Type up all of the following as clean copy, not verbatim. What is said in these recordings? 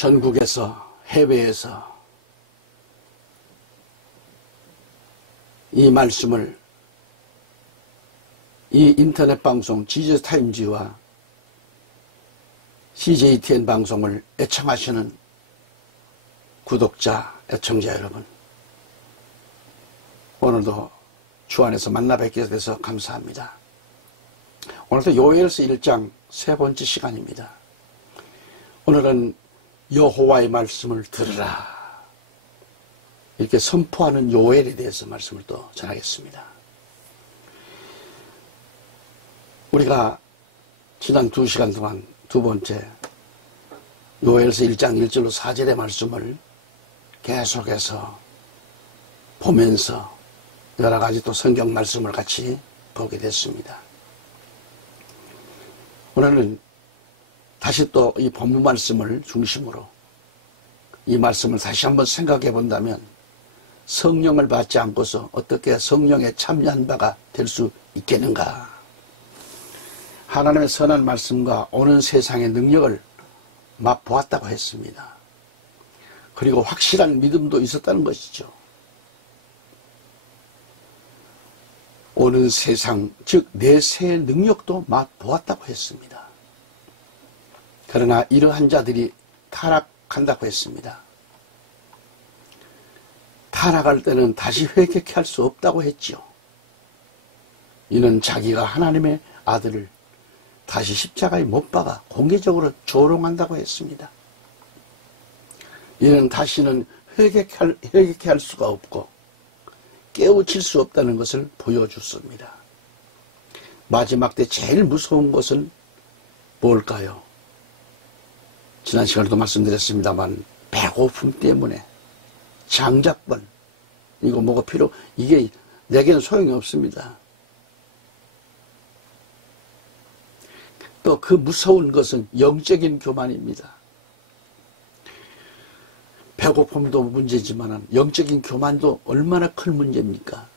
전국에서, 해외에서 이 말씀을, 이 인터넷 방송 지저스타임즈와 CJTN 방송을 애청하시는 구독자, 애청자 여러분, 오늘도 주 안에서 만나 뵙게 돼서 감사합니다. 오늘도 요엘서 1장 세 번째 시간입니다. 오늘은 여호와의 말씀을 들으라, 이렇게 선포하는 요엘에 대해서 말씀을 또 전하겠습니다. 우리가 지난 2시간 동안 두 번째 요엘서 1장 1절로 4절의 말씀을 계속해서 보면서 여러 가지 또 성경 말씀을 같이 보게 됐습니다. 오늘은 다시 또 이 본문 말씀을 중심으로 이 말씀을 다시 한번 생각해 본다면 성령을 받지 않고서 어떻게 성령에 참여한 바가 될 수 있겠는가? 하나님의 선한 말씀과 오는 세상의 능력을 맛보았다고 했습니다. 그리고 확실한 믿음도 있었다는 것이죠. 오는 세상, 즉 내세의 능력도 맛보았다고 했습니다. 그러나 이러한 자들이 타락한다고 했습니다. 타락할 때는 다시 회개케 할 수 없다고 했지요. 이는 자기가 하나님의 아들을 다시 십자가에 못 박아 공개적으로 조롱한다고 했습니다. 이는 다시는 회개케 할 수가 없고 깨우칠 수 없다는 것을 보여줬습니다. 마지막 때 제일 무서운 것은 뭘까요? 지난 시간에도 말씀드렸습니다만 배고픔 때문에 장작번, 이거 뭐가 이게 내게는 소용이 없습니다. 또 그 무서운 것은 영적인 교만입니다. 배고픔도 문제지만 영적인 교만도 얼마나 큰 문제입니까?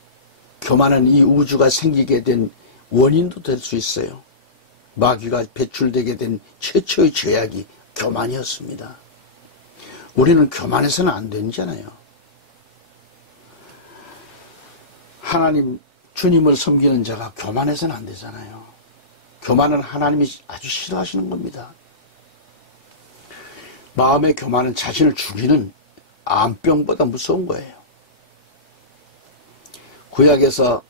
교만은 이 우주가 생기게 된 원인도 될 수 있어요. 마귀가 배출되게 된 최초의 죄악이 교만이었습니다. 우리는 교만해서는 안 되잖아요. 하나님, 주님을 섬기는 자가 교만해서는 안 되잖아요. 교만은 하나님이 아주 싫어하시는 겁니다. 마음의 교만은 자신을 죽이는 암병보다 무서운 거예요. 구약에서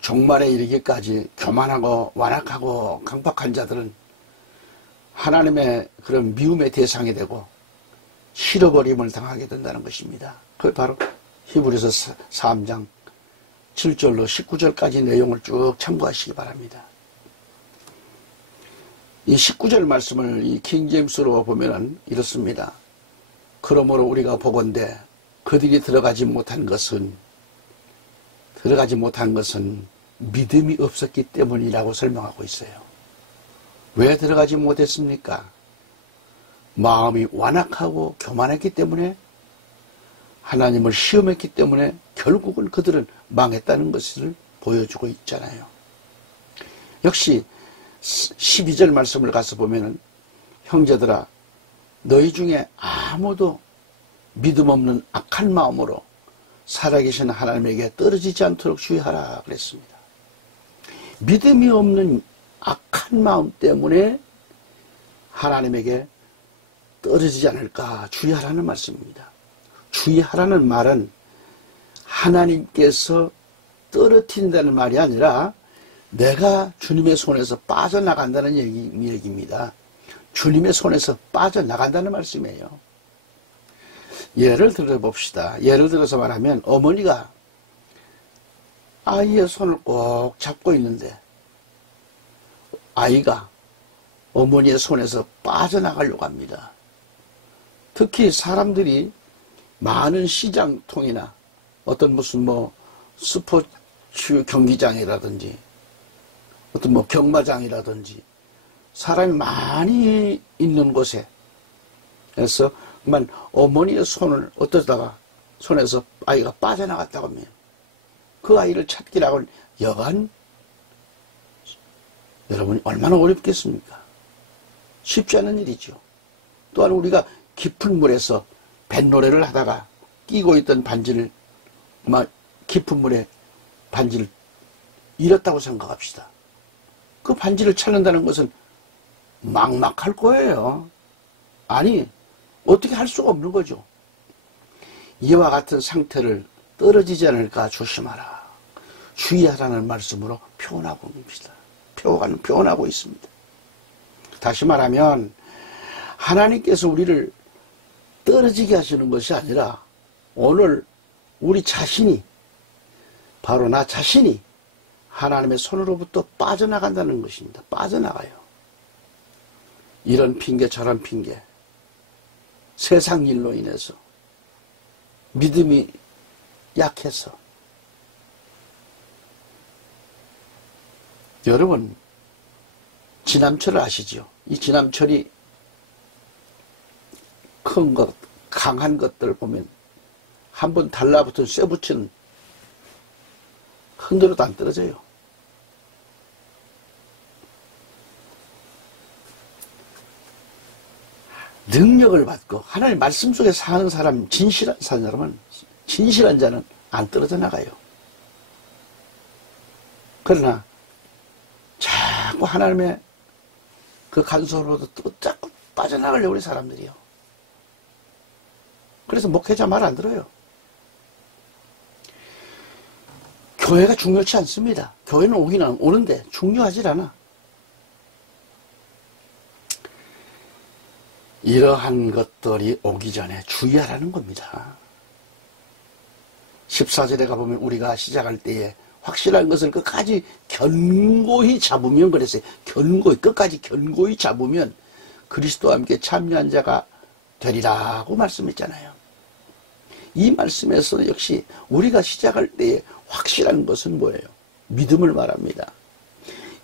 종말에 이르기까지 교만하고 완악하고 강박한 자들은 하나님의 그런 미움의 대상이 되고 실어버림을 당하게 된다는 것입니다. 그게 바로 히브리서 3장 7절로 19절까지 내용을 쭉 참고하시기 바랍니다. 이 19절 말씀을 이 킹제임스로 보면은 이렇습니다. 그러므로 우리가 보건대 그들이 들어가지 못한 것은 믿음이 없었기 때문이라고 설명하고 있어요. 왜 들어가지 못했습니까? 마음이 완악하고 교만했기 때문에, 하나님을 시험했기 때문에 결국은 그들은 망했다는 것을 보여주고 있잖아요. 역시 12절 말씀을 가서 보면은 형제들아 너희 중에 아무도 믿음 없는 악한 마음으로 살아계신 하나님에게 떨어지지 않도록 주의하라 그랬습니다. 믿음이 없는 악한 마음 때문에 하나님에게 떨어지지 않을까 주의하라는 말씀입니다. 주의하라는 말은 하나님께서 떨어뜨린다는 말이 아니라 내가 주님의 손에서 빠져나간다는 얘기입니다. 주님의 손에서 빠져나간다는 말씀이에요. 예를 들어 봅시다. 예를 들어서 말하면 어머니가 아이의 손을 꼭 잡고 있는데 아이가 어머니의 손에서 빠져나가려고 합니다. 특히 사람들이 많은 시장통이나 어떤 무슨 스포츠 경기장이라든지 어떤 경마장이라든지 사람이 많이 있는 곳에 그래서 어머니의 손을 어떠다가 손에서 아이가 빠져나갔다고 하면 그 아이를 찾기라고 여간 여러분이 얼마나 어렵겠습니까? 쉽지 않은 일이죠. 또한 우리가 깊은 물에서 뱃노래를 하다가 끼고 있던 반지를 막 깊은 물에 반지를 잃었다고 생각합시다. 그 반지를 찾는다는 것은 막막할 거예요. 아니, 어떻게 할 수가 없는 거죠. 이와 같은 상태를 떨어지지 않을까 조심하라. 주의하라는 말씀으로 표현하고 있습니다. 표현하고 있습니다. 다시 말하면 하나님께서 우리를 떨어지게 하시는 것이 아니라 오늘 우리 자신이, 바로 나 자신이 하나님의 손으로부터 빠져나간다는 것입니다. 빠져나가요. 이런 핑계 저런 핑계, 세상 일로 인해서 믿음이 약해서. 여러분, 지남철을 아시죠? 이 지남철이 큰 것, 강한 것들 보면 한번 달라붙은 쇠붙이는 흔들어도 안 떨어져요. 능력을 받고 하나님 말씀 속에 사는 사람, 진실한 사람은, 진실한 자는 안 떨어져 나가요. 그러나 자꾸 하나님의 그 간섭으로도 또 자꾸 빠져나가려고 우리 사람들이요. 그래서 목회자 말 안 들어요. 교회가 중요치 않습니다. 교회는 오긴 오는데 중요하지 않아. 이러한 것들이 오기 전에 주의하라는 겁니다. 14절에 가보면 우리가 시작할 때에 확실한 것을 끝까지 견고히 잡으면, 그랬어요. 끝까지 견고히 잡으면 그리스도와 함께 참여한 자가 되리라고 말씀했잖아요. 이 말씀에서 역시 우리가 시작할 때에 확실한 것은 뭐예요? 믿음을 말합니다.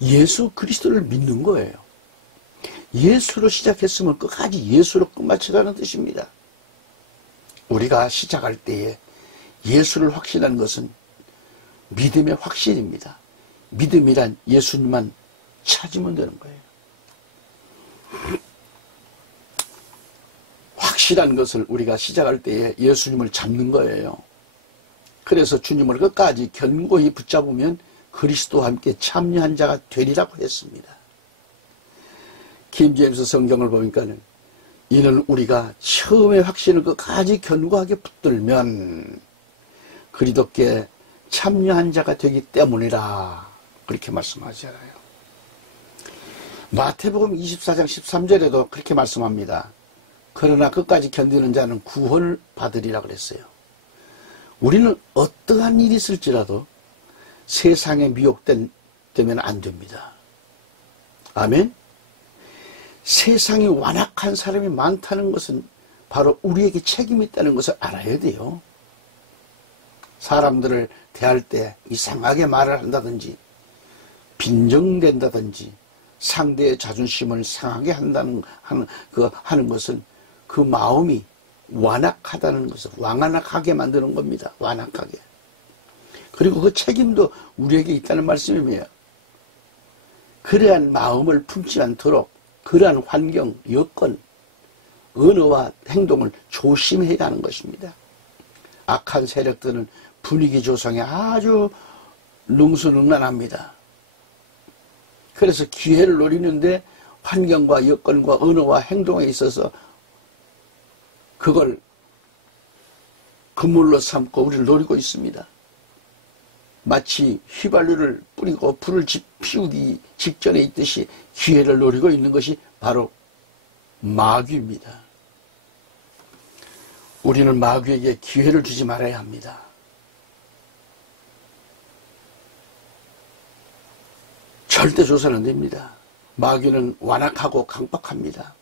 예수 그리스도를 믿는 거예요. 예수로 시작했으면 끝까지 예수로 끝마치라는 뜻입니다. 우리가 시작할 때에 예수를 확신한 것은 믿음의 확신입니다. 믿음이란 예수님만 찾으면 되는 거예요. 확실한 것을 우리가 시작할 때에 예수님을 잡는 거예요. 그래서 주님을 끝까지 견고히 붙잡으면 그리스도와 함께 참여한 자가 되리라고 했습니다. 김제임스 성경을 보니까는 이는 우리가 처음의 확신을 끝까지 견고하게 붙들면 그리스도께 참여한 자가 되기 때문이라, 그렇게 말씀하잖아요. 마태복음 24장 13절에도 그렇게 말씀합니다. 그러나 끝까지 견디는 자는 구원을 받으리라 그랬어요. 우리는 어떠한 일이 있을지라도 세상에 미혹되면 안 됩니다. 아멘? 세상이 완악한 사람이 많다는 것은 바로 우리에게 책임이 있다는 것을 알아야 돼요. 사람들을 대할 때 이상하게 말을 한다든지 빈정된다든지 상대의 자존심을 상하게 하는 것은 그 마음이 완악하다는 것을, 완악하게 만드는 겁니다. 완악하게. 그리고 그 책임도 우리에게 있다는 말씀이에요. 그러한 마음을 품지 않도록 그러한 환경, 여건, 언어와 행동을 조심해야 하는 것입니다. 악한 세력들은 분위기 조성에 아주 능수능란합니다. 그래서 기회를 노리는데 환경과 여건과 언어와 행동에 있어서 그걸 그물로 삼고 우리를 노리고 있습니다. 마치 휘발유를 뿌리고 불을 피우기 직전에 있듯이 기회를 노리고 있는 것이 바로 마귀입니다. 우리는 마귀에게 기회를 주지 말아야 합니다. 절대 줘서는 안 됩니다. 마귀는 완악하고 강박합니다.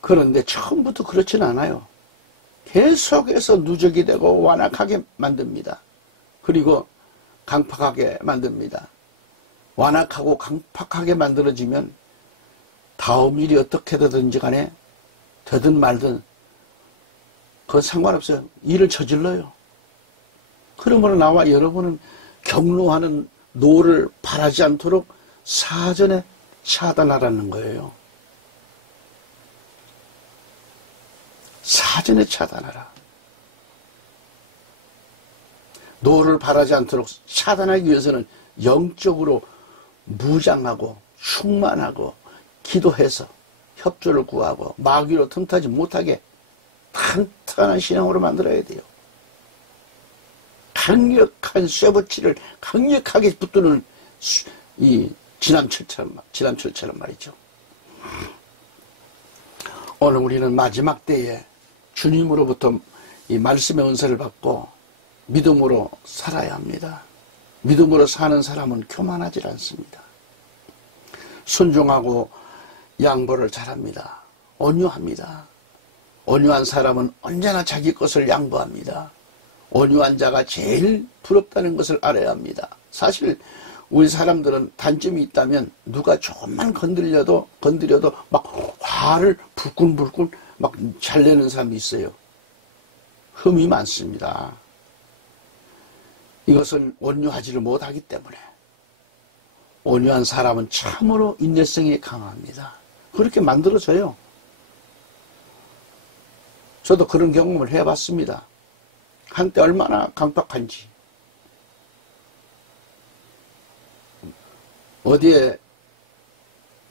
그런데 처음부터 그렇지는 않아요. 계속해서 누적이 되고 완악하게 만듭니다. 그리고 강팍하게 만듭니다. 완악하고 강팍하게 만들어지면 다음 일이 어떻게 되든지 간에 되든 말든 그건 상관없어요. 일을 저질러요. 그러므로 나와 여러분은 경로하는 노를 바라지 않도록 사전에 차단하라는 거예요. 사전에 차단하라. 노를 바라지 않도록 차단하기 위해서는 영적으로 무장하고 충만하고 기도해서 협조를 구하고 마귀로 틈타지 못하게 탄탄한 신앙으로 만들어야 돼요. 강력한 쇠붙이를 강력하게 붙드는 이 지남철처럼 말이죠. 오늘 우리는 마지막 때에 주님으로부터 이 말씀의 은사를 받고 믿음으로 살아야 합니다. 믿음으로 사는 사람은 교만하지 않습니다. 순종하고 양보를 잘합니다. 온유합니다. 온유한 사람은 언제나 자기 것을 양보합니다. 온유한 자가 제일 부럽다는 것을 알아야 합니다. 사실 우리 사람들은 단점이 있다면 누가 조금만 건드려도 막 화를 불끈불끈 막 잘 내는 사람이 있어요. 흠이 많습니다. 이것은 온유하지를 못하기 때문에. 온유한 사람은 참으로 인내성이 강합니다. 그렇게 만들어져요. 저도 그런 경험을 해봤습니다. 한때 얼마나 강박한지. 어디에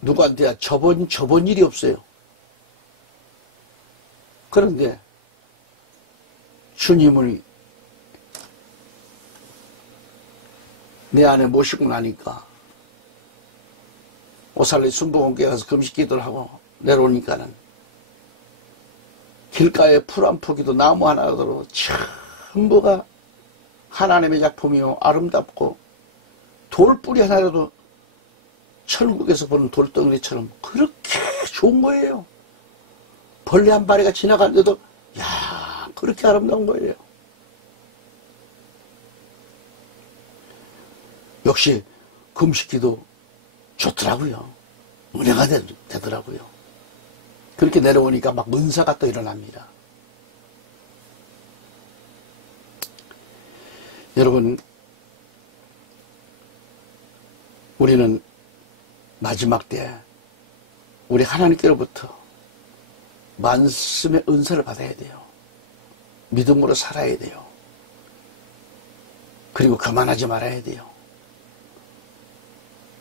누구한테 접은 일이 없어요. 그런데 주님을 내 안에 모시고 나니까 오살리 순복음교회 가서 금식 기도를 하고 내려오니까는 길가에 풀 한 포기도 나무 하나도 전부가 하나님의 작품이요 아름답고 돌뿌리 하나라도 천국에서 보는 돌덩이처럼 그렇게 좋은 거예요. 벌레 한 마리가 지나가는데도 야 그렇게 아름다운 거예요. 역시 금식기도 좋더라고요. 은혜가 되더라고요. 그렇게 내려오니까 막 은사가 또 일어납니다. 여러분, 우리는 마지막 때 우리 하나님께로부터 말씀의 은사를 받아야 돼요. 믿음으로 살아야 돼요. 그리고 교만하지 말아야 돼요.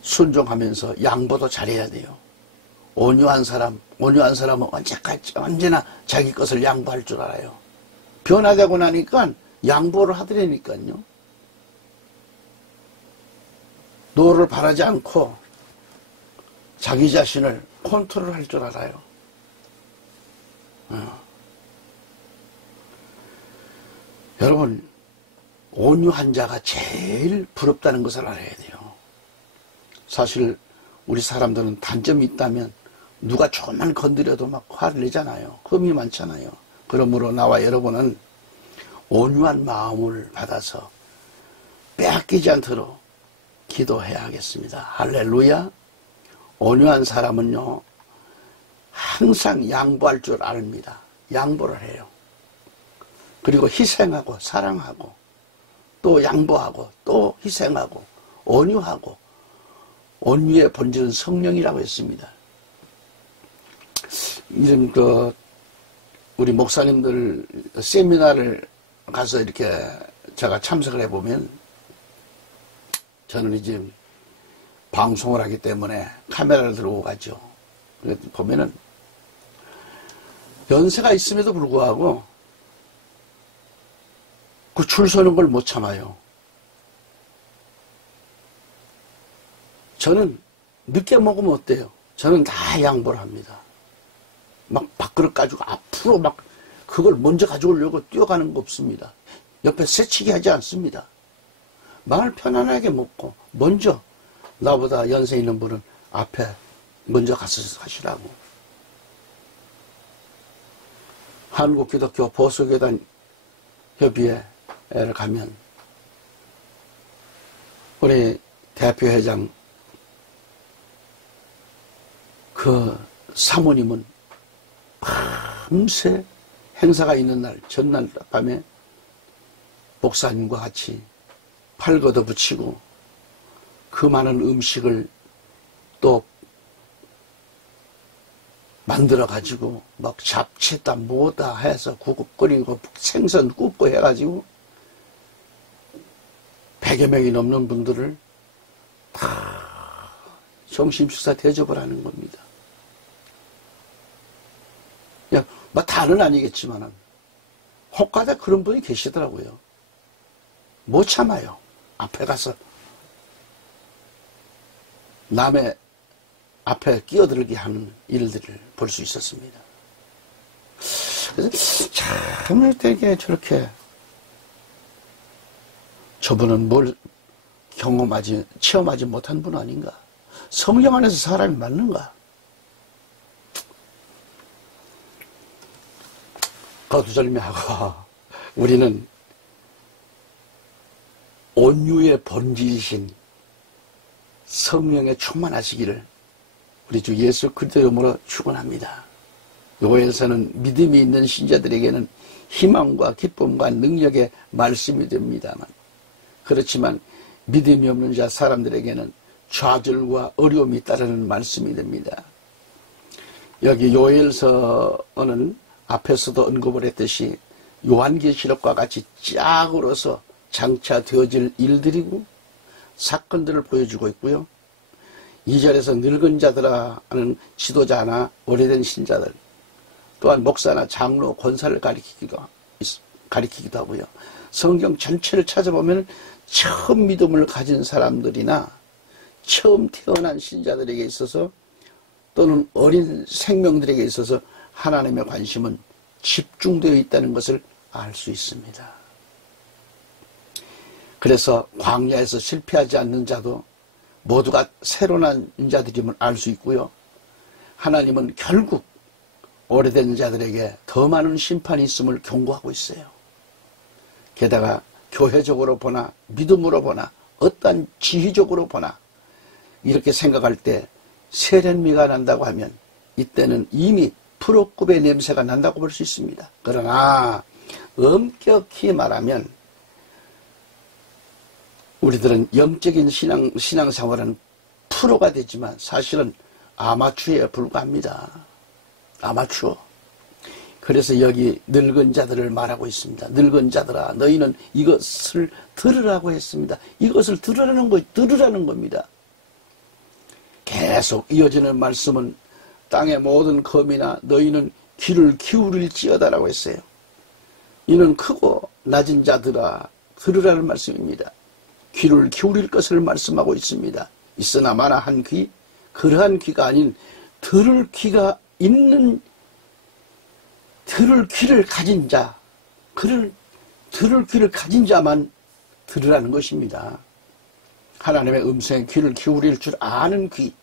순종하면서 양보도 잘해야 돼요. 온유한 사람은 언제나 자기 것을 양보할 줄 알아요. 변화되고 나니까 양보를 하더라니까요. 노를 바라지 않고 자기 자신을 컨트롤할 줄 알아요. 여러분, 온유한 자가 제일 부럽다는 것을 알아야 돼요. 사실 우리 사람들은 단점이 있다면 누가 조금만 건드려도 막 화를 내잖아요. 흠이 많잖아요. 그러므로 나와 여러분은 온유한 마음을 받아서 빼앗기지 않도록 기도해야 하겠습니다. 할렐루야. 온유한 사람은요 항상 양보할 줄 압니다. 양보를 해요. 그리고 희생하고 사랑하고 또 양보하고 또 희생하고 온유하고 온유의 본질은 성령이라고 했습니다. 이런 우리 목사님들 세미나를 가서 이렇게 제가 참석을 해보면 저는 이제 방송을 하기 때문에 카메라를 들고 가죠. 보면은 연세가 있음에도 불구하고 그 줄 서는 걸 못 참아요. 저는 늦게 먹으면 어때요? 저는 다 양보를 합니다. 막 밥그릇 가지고 앞으로 막 그걸 먼저 가져오려고 뛰어가는 거 없습니다. 옆에 새치기 하지 않습니다. 마을 편안하게 먹고 먼저 나보다 연세 있는 분은 앞에 먼저 가서 하시라고. 한국기독교 보수교단 협의회를 가면 우리 대표회장 그 사모님은 밤새 행사가 있는 날 전날 밤에 목사님과 같이 팔 걷어붙이고 그 많은 음식을 또 만들어 가지고 막 잡채다 뭐다 해서 구급거리고 생선 굽고 해가지고 100여 명이 넘는 분들을 다 점심식사 대접을 하는 겁니다. 뭐 다는 아니겠지만은 혹가다 그런 분이 계시더라고요. 못 참아요. 앞에 가서 남의 앞에 끼어들게 하는 일들을 볼 수 있었습니다. 그래서 참 되게 저렇게 저분은 뭘 체험하지 못한 분 아닌가? 성령 안에서 사람이 맞는가? 거두절미하고 우리는 온유의 본질이신 성령에 충만하시기를 우리 주 예수 그리스도의 이름으로 축원합니다. 요엘서는 믿음이 있는 신자들에게는 희망과 기쁨과 능력의 말씀이 됩니다만, 그렇지만 믿음이 없는 자 사람들에게는 좌절과 어려움이 따르는 말씀이 됩니다. 여기 요엘서는 앞에서도 언급을 했듯이 요한계시록과 같이 짝으로서 장차 되어질 일들이고 사건들을 보여주고 있고요. 2절에서 늙은 자들아 하는 지도자나 오래된 신자들, 또한 목사나 장로, 권사를 가리키기도 하고요. 성경 전체를 찾아보면 처음 믿음을 가진 사람들이나 처음 태어난 신자들에게 있어서 또는 어린 생명들에게 있어서 하나님의 관심은 집중되어 있다는 것을 알 수 있습니다. 그래서 광야에서 실패하지 않는 자도 모두가 새로 난 자들임을 알 수 있고요. 하나님은 결국 오래된 자들에게 더 많은 심판이 있음을 경고하고 있어요. 게다가 교회적으로 보나 믿음으로 보나 어떠한 지휘적으로 보나 이렇게 생각할 때 세련미가 난다고 하면 이때는 이미 프로급의 냄새가 난다고 볼 수 있습니다. 그러나 엄격히 말하면 우리들은 영적인 신앙생활은 프로가 되지만 사실은 아마추어에 불과합니다. 아마추어. 그래서 여기 늙은 자들을 말하고 있습니다. 늙은 자들아, 너희는 이것을 들으라고 했습니다. 이것을 들으라는 겁니다. 계속 이어지는 말씀은 땅의 모든 거민아 너희는 귀를 기울일지어다라고 했어요. 이는 크고 낮은 자들아 들으라는 말씀입니다. 귀를 기울일 것을 말씀하고 있습니다. 있으나 마나 한 귀, 그러한 귀가 아닌 들을 귀가 있는, 들을 귀를 가진 자, 들을 귀를 가진 자만 들으라는 것입니다. 하나님의 음성에 귀를 기울일 줄 아는 귀,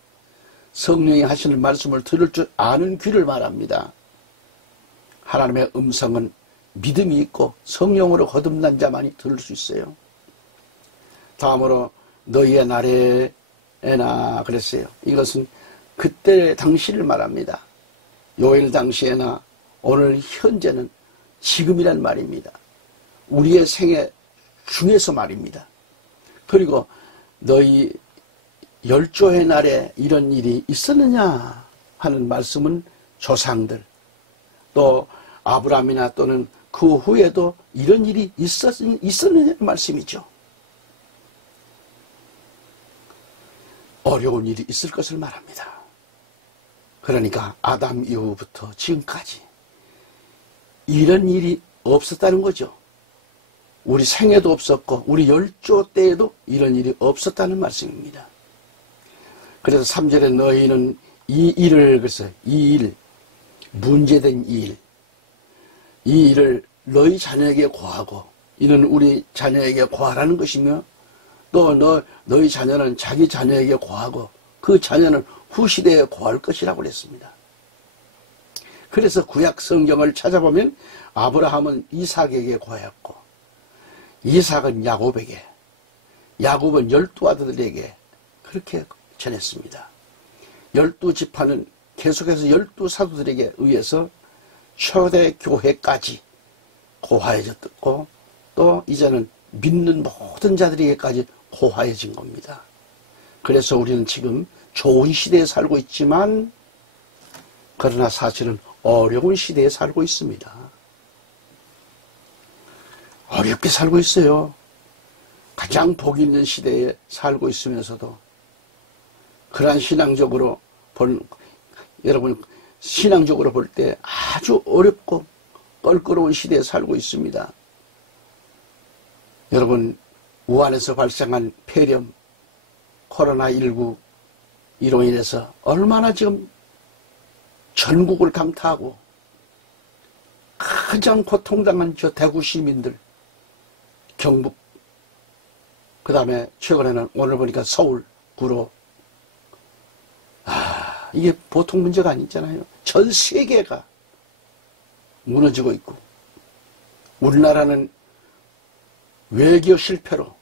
성령이 하시는 말씀을 들을 줄 아는 귀를 말합니다. 하나님의 음성은 믿음이 있고 성령으로 거듭난 자만이 들을 수 있어요. 다음으로 너희의 날에나 그랬어요. 이것은 그때 당시를 말합니다. 요엘 당시에나 오늘 현재는 지금이란 말입니다. 우리의 생애 중에서 말입니다. 그리고 너희 열조의 날에 이런 일이 있었느냐 하는 말씀은 조상들 또 아브라함이나 또는 그 후에도 이런 일이 있었느냐는 말씀이죠. 어려운 일이 있을 것을 말합니다. 그러니까 아담 이후부터 지금까지 이런 일이 없었다는 거죠. 우리 생애도 없었고 우리 열조 때에도 이런 일이 없었다는 말씀입니다. 그래서 3절에 너희는 이 일을, 그래서 이 일, 문제된 이 일을 너희 자녀에게 고하고, 이는 우리 자녀에게 고하라는 것이며, 또 너희 자녀는 자기 자녀에게 고하고, 그 자녀는 후시대에 고할 것이라고 그랬습니다. 그래서 구약 성경을 찾아보면 아브라함은 이삭에게 고했고, 이삭은 야곱에게, 야곱은 12아들에게 그렇게 전했습니다. 12지파는 계속해서 12사도들에게 의해서 초대교회까지 고하여졌고 또 이제는 믿는 모든 자들에게까지 고하여진 겁니다. 그래서 우리는 지금 좋은 시대에 살고 있지만 그러나 사실은 어려운 시대에 살고 있습니다. 어렵게 살고 있어요. 가장 복 있는 시대에 살고 있으면서도 그러한 여러분 신앙적으로 볼 때 아주 어렵고 껄끄러운 시대에 살고 있습니다. 여러분 우한에서 발생한 폐렴 코로나19 이로 인해서 얼마나 지금 전국을 강타하고 가장 고통당한 저 대구 시민들, 경북, 그 다음에 최근에는 오늘 보니까 서울, 구로. 이게 보통 문제가 아니잖아요. 전 세계가 무너지고 있고, 우리나라는 외교 실패로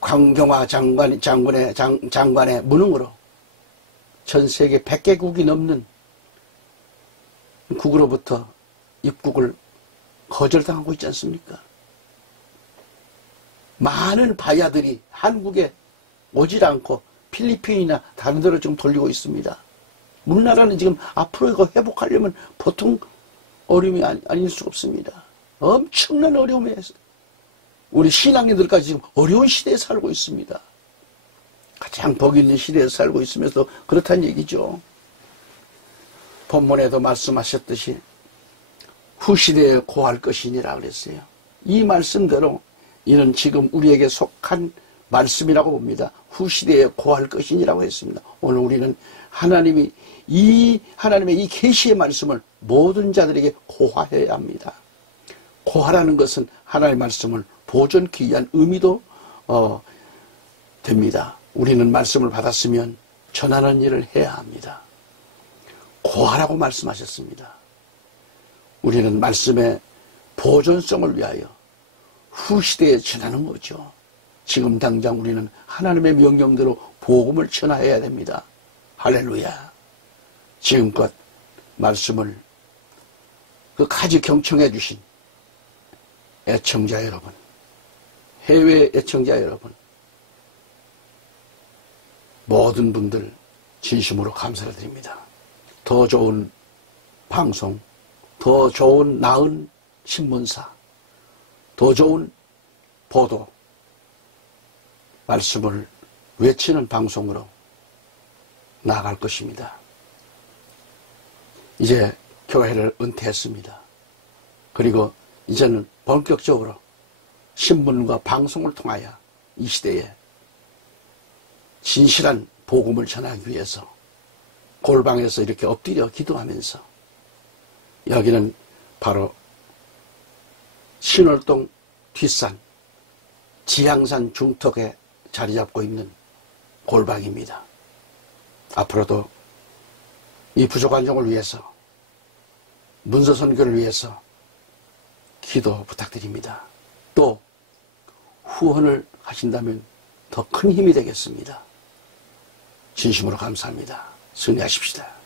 강경화 장관의 무능으로 전 세계 100개국이 넘는 국으로부터 입국을 거절당하고 있지 않습니까? 많은 바야들이 한국에 오질 않고 필리핀이나 다른 데로 좀 돌리고 있습니다. 우리나라는 지금 앞으로 이거 회복하려면 보통 어려움이 아닐 수가 없습니다. 엄청난 어려움에 우리 신앙인들까지 지금 어려운 시대에 살고 있습니다. 가장 복 있는 시대에 살고 있으면서 그렇다는 얘기죠. 본문에도 말씀하셨듯이 후시대에 고할 것이니라 그랬어요. 이 말씀대로 이는 지금 우리에게 속한 말씀이라고 봅니다. 후시대에 고할 것이니라고 했습니다. 오늘 우리는 하나님의 이 계시의 말씀을 모든 자들에게 고하여야 합니다. 고하라는 것은 하나님의 말씀을 보존하기 위한 의미도 됩니다. 우리는 말씀을 받았으면 전하는 일을 해야 합니다. 고하라고 말씀하셨습니다. 우리는 말씀의 보존성을 위하여 후시대에 전하는 거죠. 지금 당장 우리는 하나님의 명령대로 복음을 전해야 됩니다. 할렐루야. 지금껏 말씀을 끝까지 경청해 주신 애청자 여러분, 해외 애청자 여러분, 모든 분들 진심으로 감사를 드립니다. 더 좋은 방송, 더 좋은 나은 신문사, 더 좋은 보도, 말씀을 외치는 방송으로 나아갈 것입니다. 이제 교회를 은퇴했습니다. 그리고 이제는 본격적으로 신문과 방송을 통하여 이 시대에 진실한 복음을 전하기 위해서 골방에서 이렇게 엎드려 기도하면서, 여기는 바로 신월동 뒷산 지향산 중턱에 자리 잡고 있는 골방입니다. 앞으로도 이 부족한 종을 위해서, 문서 선교를 위해서 기도 부탁드립니다. 또 후원을 하신다면 더 큰 힘이 되겠습니다. 진심으로 감사합니다. 승리하십시다.